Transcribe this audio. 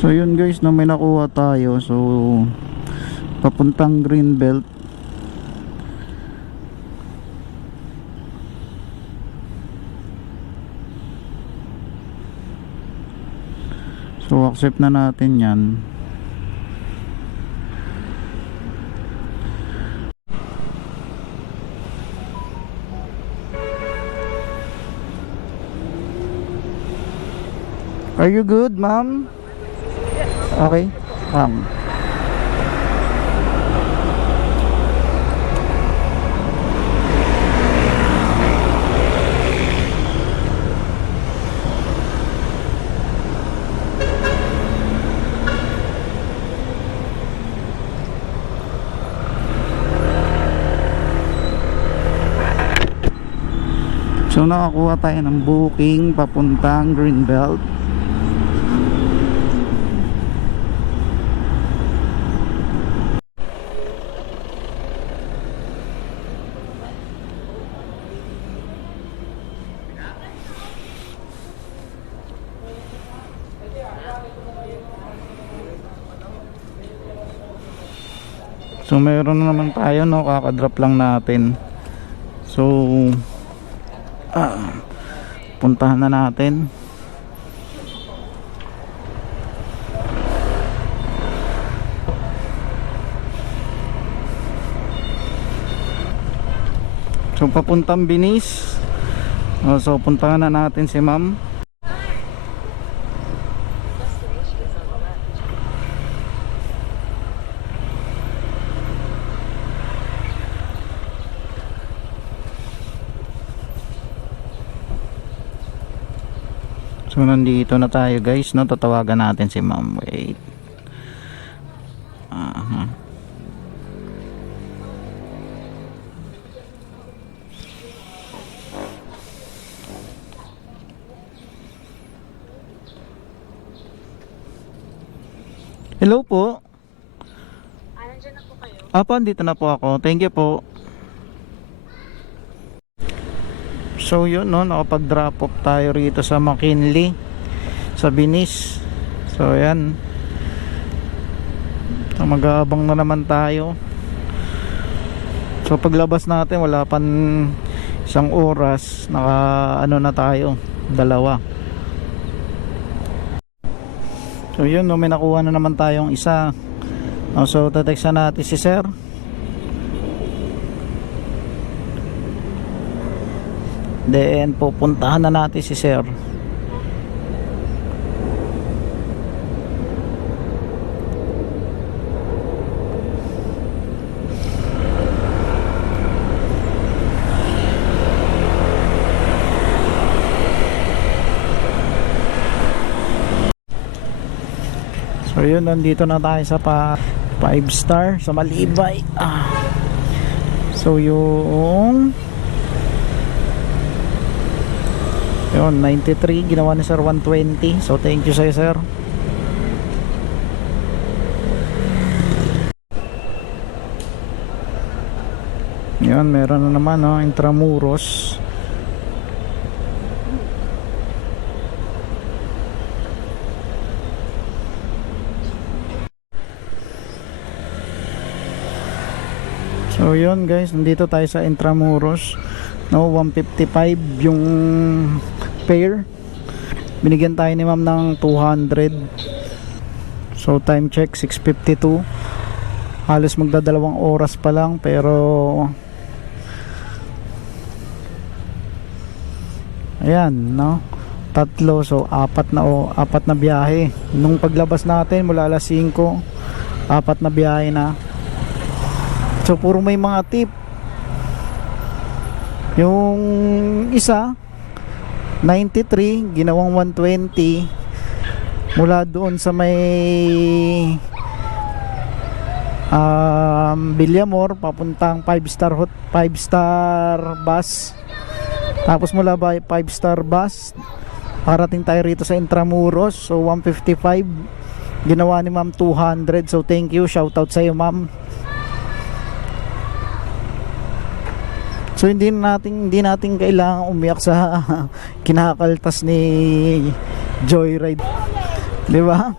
So yun guys, na may nakuha tayo. So papuntang Greenbelt. So accept na natin yan. Are you good, ma'am? Okay. So nakakuha tayo ng booking papuntang Greenbelt. So meron na naman tayo, no, kakadrop lang natin. So puntahan na natin. So papuntang Binis. So puntahan na natin si ma'am. So nandito na tayo guys, no, tatawagan natin si ma'am. Wait. Hello po. Nandiyan na po kayo? Apo, dito na po ako. Thank you po. So yun, no, nakapag-drop off tayo rito sa McKinley, sa Binis. So yan, mag-aabang na naman tayo. So paglabas natin, wala pan isang oras, naka ano na tayo, 2. So yun, no, may nakuha na naman tayong isa. So tateksan natin si sir. Then pupuntahan na natin si sir. So yun, nandito na tayo sa 5 star sa Malibay. So yung 93 ginawa ni sir 120. So thank you sa'yo sir. Yun, meron na naman, no, Intramuros. So yun guys, nandito tayo sa Intramuros, no, 155 yung pair. Binigyan tayo ni ma'am ng 200. So time check 6:52. Halos magdadalawang oras pa lang, pero ayan, no, 3, so 4 na biyahe. Nung paglabas natin mula alas 5, 4 na biyahe na. So puro may mga tip. Yung isa 93 ginawang 120 mula doon sa may Villamor papuntang 5-star bus. Tapos mula ba 5-star bus parating tayo rito sa Intramuros. So 155 ginawa ni ma'am 200. So thank you, shout out sa iyo ma'am. So hindi natin kailangan umiyak sa kinakaltas ni Joyride, 'di ba?